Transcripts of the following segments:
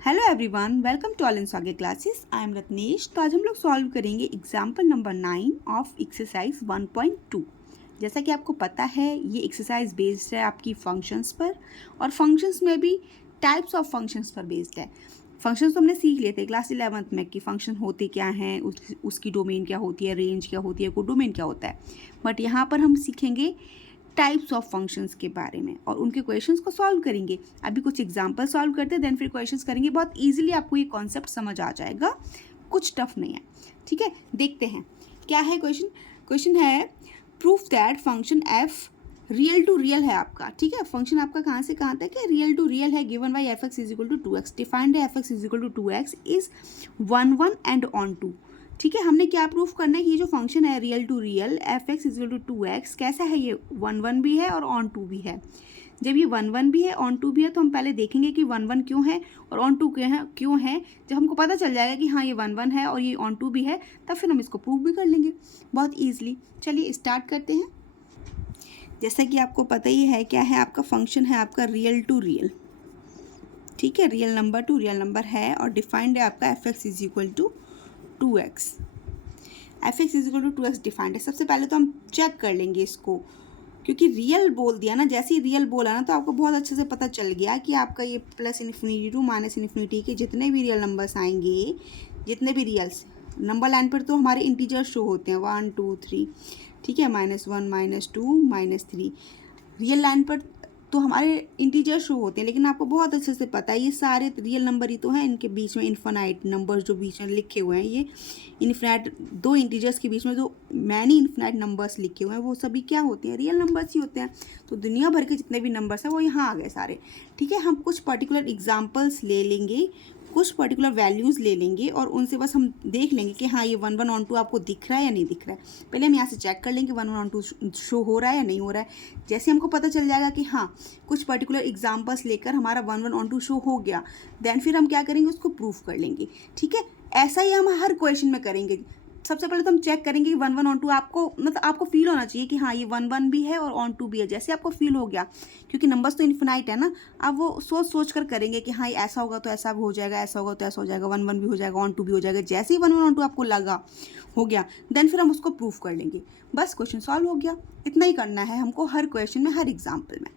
Hello everyone, welcome to all in स्वागे classes. I am Ratnesh. तो आज हम लोग सॉल्व करेंगे एग्जाम्पल नंबर 9 ऑफ एक्सरसाइज 1.2। जैसा कि आपको पता है ये एक्सरसाइज बेस्ड है आपकी फंक्शंस पर, और फंक्शंस में भी टाइप्स ऑफ फंक्शंस पर बेस्ड है। फंक्शंस तो हमने सीख लिए थे क्लास 11th में कि फंक्शन होते क्या हैं, उसकी डोमेन क्या होती है, रेंज क्या होती है, कोडोमेन क्या होता है। बट यहाँ पर हम सीखेंगे टाइप्स ऑफ फंक्शंस के बारे में और उनके क्वेश्चंस को सॉल्व करेंगे। अभी कुछ एग्जांपल सॉल्व करते हैं, देन फिर क्वेश्चंस करेंगे। बहुत इजीली आपको ये कॉन्सेप्ट समझ आ जाएगा, कुछ टफ नहीं है। ठीक है, देखते हैं क्या है क्वेश्चन। क्वेश्चन है proof that function f real to real है आपका। ठीक है, फंक्शन आपका कहाँ से कहाँ तक है, रियल टू रियल है, given by F x is equal to 2x, defined है F x is equal to 2x is 1 and on 2। ठीक है, हमने क्या प्रूफ करना है कि ये जो फंक्शन है real to real f x equal to 2x कैसा है, ये 1 भी है और ऑन 2 भी है। जब ये 1 भी है ऑन 2 भी है तो हम पहले देखेंगे कि 1 क्यों है और ऑन 2 क्यों है। जब हमको पता चल जाएगा कि हाँ ये 1 है और ये ऑन 2 भी है, तब फिर हम इसको प्रूफ भी कर लेंगे बहुत ईजिली। चलिए स्टार्ट करते हैं। जैसा कि आपको पता ही है क्या है, आपका फंक्शन है आपका रियल टू रियल। ठीक है, real number to real number है और डिफाइंड है आपका f x is equal to 2x। F x is equal to 2x defined है। सबसे पहले तो हम चेक कर लेंगे इसको, क्योंकि रियल बोल दिया ना, जैसे ही रियल बोला ना तो आपको बहुत अच्छे से पता चल गया कि आपका ये plus infinity to minus infinity के जितने भी रियल नंबर्स आएंगे, जितने भी रियल्स नंबर लाइन पर तो हमारे इंटीजर शो होते हैं 1 2 3। ठीक है, -1 -2 -3 रियल लाइन पर तो हमारे इंटीजर शो होते हैं। लेकिन आपको बहुत अच्छे से पता है ये सारे रियल नंबर ही तो हैं, इनके बीच में इन्फिनाइट नंबर्स जो बीच में लिखे हुए हैं, ये इन्फिनाइट दो इंटीजर्स के बीच में जो मैनी इन्फिनाइट नंबर्स लिखे हुए हैं वो सभी क्या होते हैं, रियल नंबर्स ही होते हैं। तो दुनिया भर के जितने भी नंबर्स हैं वो यहाँ आ गए सारे। ठीक है, हम कुछ पर्टिकुलर एग्जाम्पल्स ले लेंगे, कुछ पर्टिकुलर वैल्यूज़ ले लेंगे और उनसे बस हम देख लेंगे कि हाँ ये 1 1 ऑन 2 आपको दिख रहा है या नहीं दिख रहा है। पहले हम यहाँ से चेक कर लेंगे 1 1 ऑन 2 शो हो रहा है या नहीं हो रहा है। जैसे हमको पता चल जाएगा कि हाँ कुछ पर्टिकुलर एग्जाम्पल्स लेकर हमारा 1 1 ऑन 2 शो हो गया, देन फिर हम क्या करेंगे, उसको प्रूफ कर लेंगे। ठीक है, ऐसा ही हम हर क्वेश्चन में करेंगे। सबसे पहले तो हम चेक करेंगे कि 1 1 ऑन 2 आपको मतलब आपको फील होना चाहिए कि हाँ ये 1 भी है और ऑन 2 भी है। जैसे आपको फील हो गया, क्योंकि नंबर्स तो इन्फिनाइट है ना, आप वो सोच कर करेंगे कि हाँ ये ऐसा होगा तो ऐसा हो जाएगा, ऐसा होगा तो ऐसा हो जाएगा, 1 भी हो जाएगा, ऑन 2 भी हो जाएगा। जैसे ही 1 1 ऑन 2 आपको लगा हो गया, देन फिर हम उसको प्रूफ कर लेंगे। बस क्वेश्चन सॉल्व हो गया। इतना ही करना है हमको हर क्वेश्चन में, हर एग्जाम्पल में।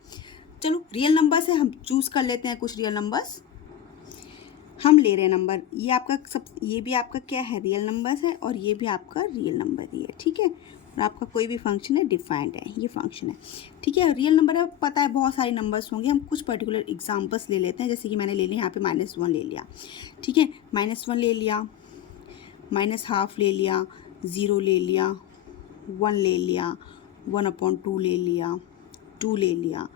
चलो रियल नंबर्स है, हम चूज़ कर लेते हैं कुछ रियल नंबर्स। हम ले रहे हैं नंबर, ये आपका सब, ये भी आपका क्या है, रियल नंबर्स है और ये भी आपका रियल नंबर ही है। ठीक है, और आपका कोई भी फंक्शन है डिफाइंड है, ये फंक्शन है। ठीक है, रियल नंबर है, पता है बहुत सारे नंबर्स होंगे। हम कुछ पर्टिकुलर एग्जांपल्स ले लेते हैं, जैसे कि मैंने ले लिया यहाँ पे -1 ले लिया। ठीक है, -1 ले लिया, -12 ले लिया, 0 ले लिया, 1 ले लिया, 1/2 ले लिया, 2 ले लिया।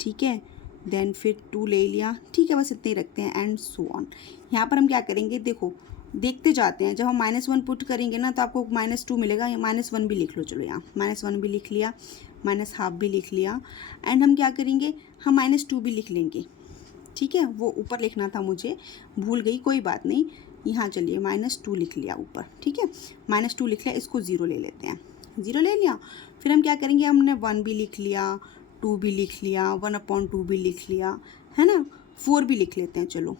ठीक है, देन फिर 2 ले लिया। ठीक है, बस इतने ही रखते हैं एंड सो ऑन। यहाँ पर हम क्या करेंगे, देखो देखते जाते हैं। जब हम -1 पुट करेंगे ना तो आपको -2 मिलेगा, या -1 भी लिख लो। चलो यहाँ -1 भी लिख लिया, -12 भी लिख लिया, एंड हम क्या करेंगे, हम -2 भी लिख लेंगे। ठीक है, वो ऊपर लिखना था, मुझे भूल गई, कोई बात नहीं। यहाँ चलिए -2 लिख लिया ऊपर। ठीक है, -2 लिख लिया, इसको 0 ले लेते हैं। 0 ले लिया, फिर हम क्या करेंगे, हमने 1 भी लिख लिया, 2 भी लिख लिया, 1/2 भी लिख लिया, है ना, 4 भी लिख लेते हैं। चलो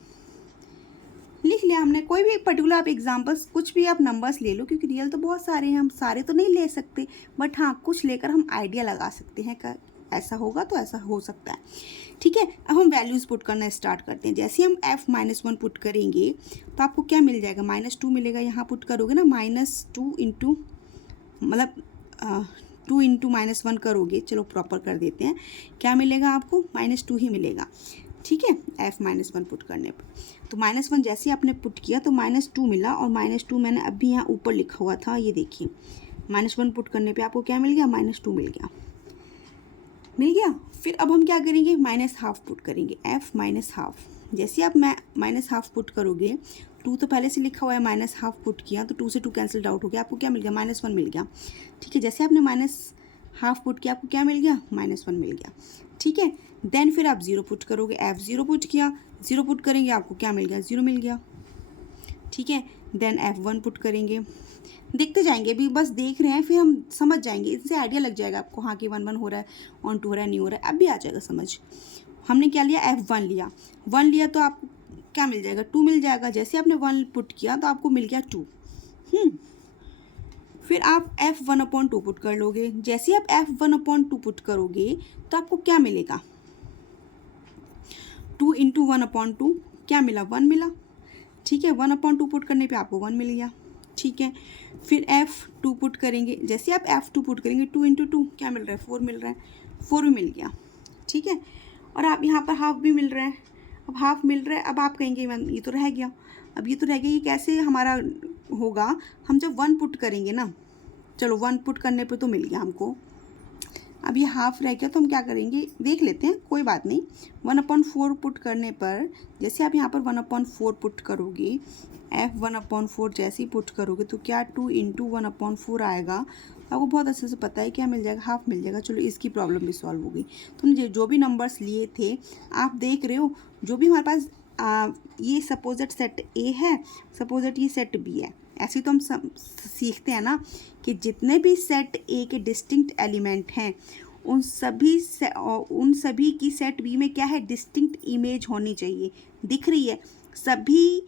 लिख लिया हमने। कोई भी पर्टिकुलर आप एग्जांपल्स, कुछ भी आप नंबर्स ले लो, क्योंकि रियल तो बहुत सारे हैं, हम सारे तो नहीं ले सकते, बट हाँ कुछ लेकर हम आइडिया लगा सकते हैं कि ऐसा होगा तो ऐसा हो सकता है। ठीक है, अब हम वैल्यूज़ पुट करना स्टार्ट करते हैं। जैसे हम f-1 पुट करेंगे तो आपको क्या मिल जाएगा, -2 मिलेगा। यहाँ पुट करोगे ना -2 इंटू, मतलब 2 इंटू -1 करोगे, चलो प्रॉपर कर देते हैं, क्या मिलेगा आपको, -2 ही मिलेगा। ठीक है, f-1 पुट करने पर तो -1 जैसे ही आपने पुट किया तो -2 मिला, और -2 मैंने अभी यहाँ ऊपर लिखा हुआ था, ये देखिए -1 पुट करने पे आपको क्या मिल गया, -2 मिल गया, मिल गया। फिर अब हम क्या करेंगे, -12 पुट करेंगे, f-12। जैसे आप -12 पुट करोगे, 2 तो पहले से लिखा हुआ है, -12 पुट किया तो 2 से 2 कैंसिल आउट हो गया, आपको क्या मिल गया, -1 मिल गया। ठीक है, जैसे आपने -12 पुट किया, आपको क्या मिल गया, -1 मिल गया। ठीक है, देन फिर आप 0 पुट करोगे, f0 पुट किया, 0 पुट करेंगे, आपको क्या मिल गया, 0 मिल गया। ठीक है, देन f1 पुट करेंगे, देखते जाएंगे, अभी बस देख रहे हैं, फिर हम समझ जाएंगे, इससे आइडिया लग जाएगा आपको, हाँ कि 1 1 हो रहा है, ऑन 2 हो रहा है, नहीं हो रहा है, अब भी आ जाएगा समझ। हमने क्या लिया, f1 लिया, 1 लिया तो आप क्या मिल जाएगा, 2 मिल जाएगा। जैसे आपने 1 पुट किया तो आपको मिल गया 2। फिर आप f1/2 पुट कर लोगे। जैसे आप f1/2 पुट करोगे तो आपको क्या मिलेगा, 2 इंटू 1/2 क्या मिला, 1 मिला। ठीक है, 1/2 पुट करने पे आपको 1 मिल गया। ठीक है, फिर f2 पुट करेंगे। जैसे आप f2 पुट करेंगे 2 इंटू 2 क्या मिल रहा है, 4 मिल रहा है, 4 भी मिल गया। ठीक है, और आप यहाँ पर हाफ भी मिल रहा है। अब हाफ मिल रहा है, अब आप कहेंगे मैम ये तो रह गया। अब ये तो रह गया, ये कैसे हमारा होगा, हम जब 1 पुट करेंगे ना, चलो 1 पुट करने पे तो मिल गया हमको। अब ये हाफ रह गया तो हम क्या करेंगे, देख लेते हैं, कोई बात नहीं। 1/4 पुट करने पर, जैसे आप यहाँ पर 1/4 पुट करोगे, f1/4 जैसे ही पुट करोगे तो क्या 2 इंटू 1/4 आएगा। आपको बहुत अच्छे से पता है क्या मिल जाएगा, हाफ मिल जाएगा। चलो इसकी प्रॉब्लम भी सॉल्व हो गई। तो जो भी नंबर्स लिए थे आप देख रहे हो, जो भी हमारे पास ये सपोजिट सेट ए है, सपोजिट ये सेट बी है। ऐसे तो हम सीखते हैं ना कि जितने भी सेट ए के डिस्टिंक्ट एलिमेंट हैं उन सभी की सेट बी में क्या है, डिस्टिंक्ट इमेज होनी चाहिए। दिख रही है सभी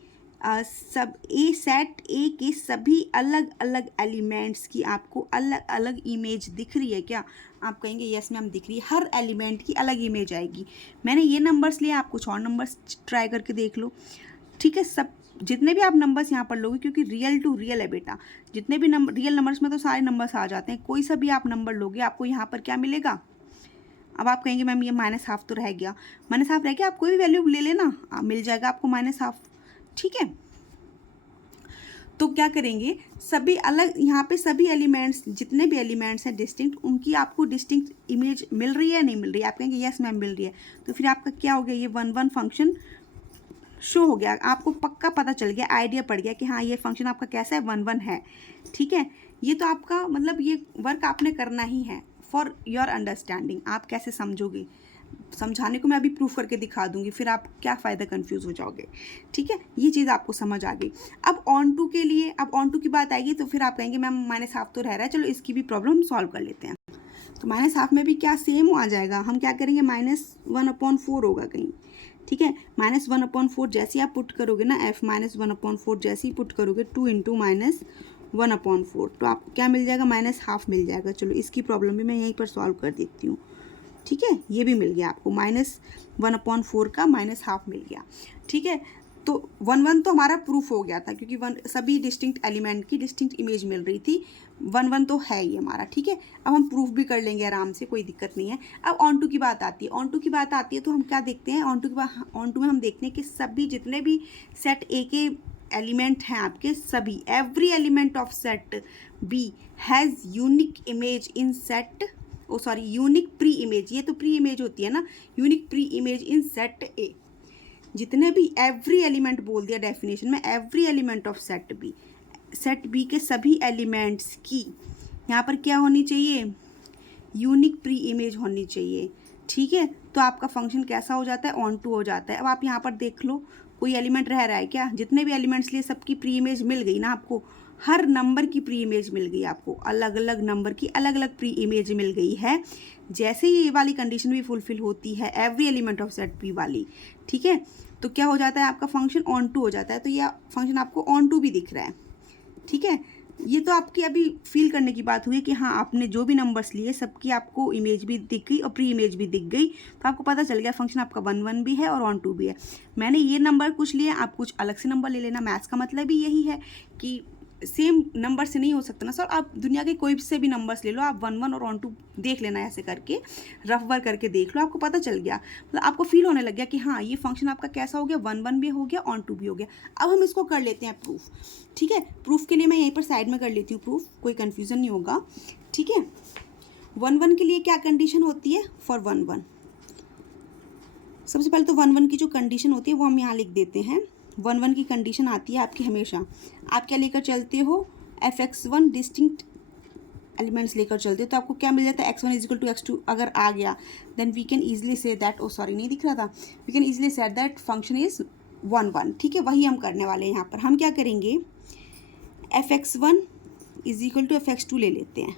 सब सेट ए के सभी अलग अलग एलिमेंट्स की आपको अलग अलग इमेज दिख रही है क्या। आप कहेंगे यस मैम दिख रही है, हर एलिमेंट की अलग इमेज आएगी। मैंने ये नंबर्स लिए, आप कुछ और नंबर्स ट्राई करके देख लो। ठीक है, सब जितने भी आप नंबर्स यहाँ पर लोगे, क्योंकि रियल टू रियल है बेटा, जितने भी नंबर रियल नंबर्स में तो सारे नंबर्स आ जाते हैं, कोई सा भी आप नंबर लोगे आपको यहाँ पर क्या मिलेगा। अब आप कहेंगे मैम ये -1/2 तो रह गया, -1/2 रह गया, आप कोई भी वैल्यू ले लेना, मिल जाएगा आपको -1/2। ठीक है, तो क्या करेंगे, सभी अलग यहाँ पे सभी एलिमेंट्स, जितने भी एलिमेंट्स हैं डिस्टिंक्ट, उनकी आपको डिस्टिंक्ट इमेज मिल रही है नहीं मिल रही है। आप कहेंगे यस मैम मिल रही है, तो फिर आपका क्या हो गया, ये 1/1 फंक्शन शो हो गया। आपको पक्का पता चल गया, आइडिया पड़ गया कि हाँ ये फंक्शन आपका कैसा है, 1/1 है। ठीक है, ये तो आपका मतलब ये वर्क आपने करना ही है फॉर योर अंडरस्टैंडिंग। आप कैसे समझोगे, समझाने को मैं अभी प्रूफ करके दिखा दूंगी, फिर आप क्या फ़ायदा, कंफ्यूज हो जाओगे। ठीक है, ये चीज़ आपको समझ आ गई। अब ऑन टू के लिए, अब ऑन टू की बात आएगी तो फिर आप कहेंगे मैम -1/2 तो रह रहा है, चलो इसकी भी प्रॉब्लम सॉल्व कर लेते हैं। तो -1/2 में भी क्या सेम आ जाएगा, हम क्या करेंगे, -1/4 होगा कहीं। ठीक है, -1/4 जैसे आप पुट करोगे ना, f -1/4 जैसे ही पुट करोगे 2 इंटू -1/4, तो आपको क्या मिल जाएगा, -1/2 मिल जाएगा। चलो इसकी प्रॉब्लम भी मैं यहीं पर सॉल्व कर देती हूँ। ठीक है, ये भी मिल गया आपको, -1/4 का -1/2 मिल गया। ठीक है, तो 1/1 तो हमारा प्रूफ हो गया था, क्योंकि सभी डिस्टिंक्ट एलिमेंट की डिस्टिंक्ट इमेज मिल रही थी। 1/1 तो है ही हमारा। ठीक है, अब हम प्रूफ भी कर लेंगे आराम से, कोई दिक्कत नहीं है। अब ऑन टू की बात आती है, ऑन टू की बात आती है तो हम क्या देखते हैं, ऑन टू में हम देखते हैं कि सभी जितने भी सेट ए के एलिमेंट हैं आपके, सभी every element of set B has unique image in set, unique pre image, ये तो प्री इमेज होती है ना, unique pre image in set A. जितने भी एवरी एलिमेंट बोल दिया डेफिनेशन में, every element of set B के सभी एलिमेंट्स की यहाँ पर क्या होनी चाहिए, यूनिक प्री इमेज होनी चाहिए। ठीक है, तो आपका फंक्शन कैसा हो जाता है, ऑन टू हो जाता है। अब आप यहाँ पर देख लो, कोई एलिमेंट रह रहा है क्या, जितने भी एलिमेंट्स लिए सबकी प्री इमेज मिल गई ना आपको, हर नंबर की प्री इमेज मिल गई आपको, अलग अलग नंबर की अलग अलग प्री इमेज मिल गई है। जैसे ही ये वाली कंडीशन भी फुलफिल होती है, every element of set P वाली, ठीक है, तो क्या हो जाता है, आपका फंक्शन ऑन टू हो जाता है। तो यह फंक्शन आपको ऑन टू भी दिख रहा है। ठीक है, ये तो आपकी अभी फील करने की बात हुई कि हाँ आपने जो भी नंबर्स लिए सबकी आपको इमेज भी दिख गई और प्री इमेज भी दिख गई, तो आपको पता चल गया फंक्शन आपका 1/1 भी है और ऑन टू भी है। मैंने ये नंबर कुछ लिए, आप कुछ अलग से नंबर ले लेना। मैथ्स का मतलब ही यही है कि सेम नंबर से नहीं हो सकता ना सर, आप दुनिया के कोई से भी नंबर्स ले लो, आप 1/1 और ऑन टू देख लेना, ऐसे करके रफ वर्क करके देख लो, आपको पता चल गया, मतलब आपको फील होने लग गया कि हाँ ये फंक्शन आपका कैसा हो गया, 1/1 भी हो गया, ऑन टू भी हो गया। अब हम इसको कर लेते हैं प्रूफ। ठीक है, प्रूफ के लिए मैं यहीं पर साइड में कर लेती हूँ प्रूफ, कोई कन्फ्यूज़न नहीं होगा। ठीक है, 1/1 के लिए क्या कंडीशन होती है, फॉर 1/1 सबसे पहले तो 1/1 की जो कंडीशन होती है वो हम यहाँ लिख देते हैं। 1/1 की कंडीशन आती है आपकी हमेशा, आप क्या लेकर चलते हो, fx1 डिस्टिंक्ट एलिमेंट्स लेकर चलते हो, तो आपको क्या मिल जाता है, x1 = x2 अगर आ गया, देन वी कैन ईजिली से दैट, नहीं दिख रहा था, वी कैन ईजिली से दैट फंक्शन इज 1/1। ठीक है, वही हम करने वाले हैं यहाँ पर। हम क्या करेंगे, fx1 = fx2 ले लेते हैं।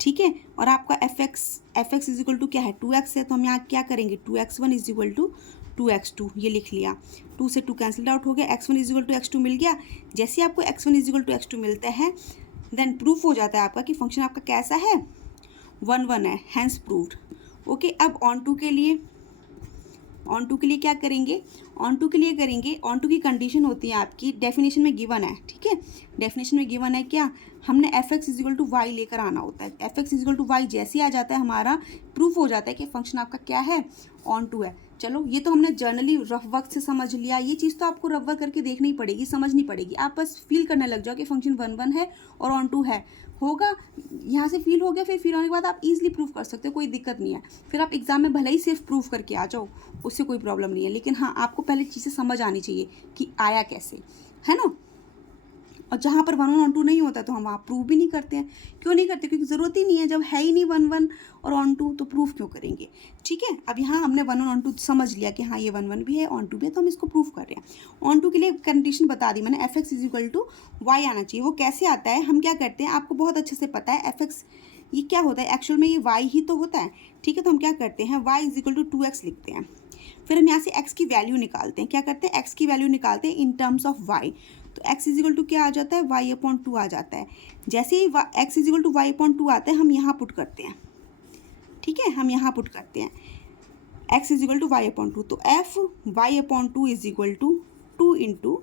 ठीक है, और आपका fx = क्या है, 2x है, तो हम यहाँ क्या करेंगे, 2x1 = 2x2 ये लिख लिया, 2 से 2 कैंसिल आउट हो गया, x1 इजिकल टू x2 मिल गया। जैसे आपको x1 इजिकल टू x2 मिलता है देन प्रूफ हो जाता है आपका कि फंक्शन आपका कैसा है, 1 1 है, हैंस प्रूव्ड। ओके, अब ऑन टू के लिए क्या करेंगे, ऑन टू के लिए करेंगे, ऑन टू की कंडीशन होती है आपकी डेफिनेशन में गिवन है, ठीक है, डेफिनेशन में गिवन है क्या, हमने f x is equal to y लेकर आना होता है। F x is equal to y जैसे ही आ जाता है हमारा प्रूफ हो जाता है कि फंक्शन आपका क्या है, ऑन टू है। चलो ये तो हमने जर्नली रफ वर्क से समझ लिया, ये चीज़ तो आपको रफ वर्क करके देखनी पड़ेगी, समझनी पड़ेगी, आप बस फील करने लग जाओ कि फंक्शन 1 1 है और ऑन टू है, होगा, यहाँ से फील हो गया, फिर फील होने के बाद आप इजीली प्रूफ कर सकते हो, कोई दिक्कत नहीं है। फिर आप एग्जाम में भले ही सिर्फ प्रूफ करके आ जाओ, उससे कोई प्रॉब्लम नहीं है, लेकिन हाँ आपको पहले चीज़ें समझ आनी चाहिए कि आया कैसे, है ना। और जहाँ पर 1 1 ऑन टू नहीं होता तो हम आप प्रूफ भी नहीं करते हैं। क्यों नहीं करते, क्योंकि ज़रूरत ही नहीं है, जब है ही नहीं 1 1 और ऑन टू तो प्रूफ क्यों करेंगे। ठीक है, अब यहाँ हमने 1 1 ऑन टू समझ लिया कि हाँ ये 1 1 भी है, ऑन टू भी है, तो हम इसको प्रूफ कर रहे हैं। ऑन टू के लिए कंडीशन बता दी मैंने, f x is equal to y आना चाहिए। वो कैसे आता है, हम क्या करते हैं, आपको बहुत अच्छे से पता है, एफ एक्स ये क्या होता है, एक्चुअल में ये वाई ही तो होता है। ठीक है, तो हम क्या करते हैं, Y is equal to 2x लिखते हैं, फिर हम यहाँ से x की वैल्यू निकालते हैं। क्या करते हैं, x की वैल्यू निकालते हैं इन टर्म्स ऑफ y, तो x इज इक्वल टू क्या आ जाता है, y अपॉन 2 आ जाता है। जैसे ही x is equal to y upon 2 आता है हम यहाँ पुट करते हैं, ठीक है, हम यहाँ पुट करते हैं x is equal to y upon 2, तो f y upon 2 is equal to 2 into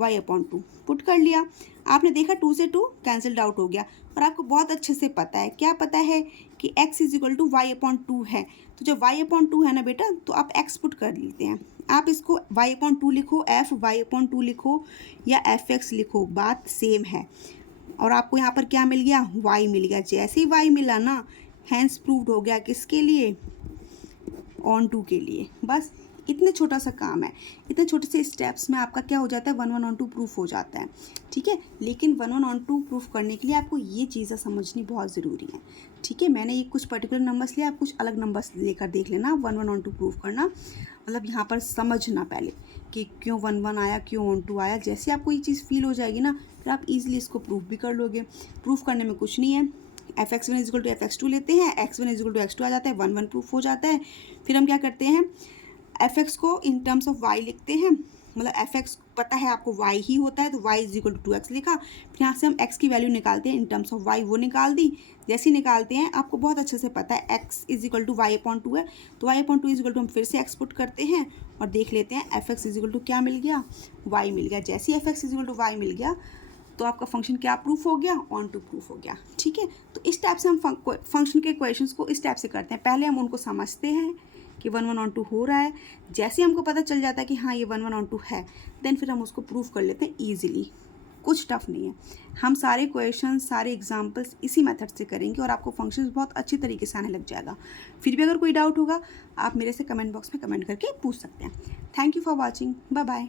y upon 2 put कर लिया। आपने देखा 2 से 2 कैंसल्ड आउट हो गया, और आपको बहुत अच्छे से पता है, क्या पता है कि x is equal to y upon 2 है। तो जब y अपॉन 2 है ना बेटा, तो आप x पुट कर लेते हैं। आप इसको y अपॉन 2 लिखो, f y अपॉन 2 लिखो या एफ एक्स लिखो, बात सेम है। और आपको यहाँ पर क्या मिल गया, y मिल गया। जैसे ही y मिला ना, हैंस प्रूव्ड हो गया, किसके लिए, ऑन टू के लिए। बस इतने छोटा सा काम है, इतने छोटे से स्टेप्स में आपका क्या हो जाता है, 1 1 ऑन टू प्रूफ हो जाता है। ठीक है, लेकिन 1 1 ऑन टू प्रूफ करने के लिए आपको ये चीज़ें समझनी बहुत ज़रूरी है। ठीक है, मैंने ये कुछ पर्टिकुलर नंबर्स लिए, आप कुछ अलग नंबर्स लेकर देख लेना। 1 1 ऑन टू प्रूफ करना मतलब यहाँ पर समझना पहले कि क्यों 1 1 आया, क्यों ऑन टू आया। जैसे आपको ये चीज़ फील हो जाएगी ना, फिर आप ईजिली इसको प्रूफ भी कर लोगे। प्रूफ करने में कुछ नहीं है, F X one equal to F X two लेते हैं, X one equal to X two आ जाता है, 1 1 प्रूफ हो जाता है। फिर हम क्या करते हैं, एफ एक्स को इन टर्म्स ऑफ वाई लिखते हैं, मतलब एफ एक्स पता है आपको वाई ही होता है, तो Y is equal to 2x लिखा। फिर यहाँ से हम एक्स की वैल्यू निकालते हैं इन टर्म्स ऑफ वाई, वो निकाल दी। जैसे निकालते हैं आपको बहुत अच्छे से पता है x is equal to y upon 2 है, तो y upon 2 is equal to हम फिर से एक्स पुट करते हैं और देख लेते हैं F x is equal to क्या मिल गया, वाई मिल गया। जैसे ही F x is equal to Y मिल गया तो आपका फंक्शन क्या प्रूफ हो गया, ऑन टू प्रूफ हो गया। ठीक है, तो इस टाइप से हम फंक्शन के क्वेश्चंस को इस टाइप से करते हैं। पहले हम उनको समझते हैं कि 1 1 ऑन टू हो रहा है, जैसे हमको पता चल जाता है कि हाँ ये 1 1 ऑन टू है, देन फिर हम उसको प्रूफ कर लेते हैं ईजिली। कुछ टफ नहीं है, हम सारे क्वेश्चन सारे एग्जाम्पल्स इसी मेथड से करेंगे और आपको फंक्शंस बहुत अच्छी तरीके से आने लग जाएगा। फिर भी अगर कोई डाउट होगा आप मेरे से कमेंट बॉक्स में कमेंट करके पूछ सकते हैं। Thank you for watching, bye bye.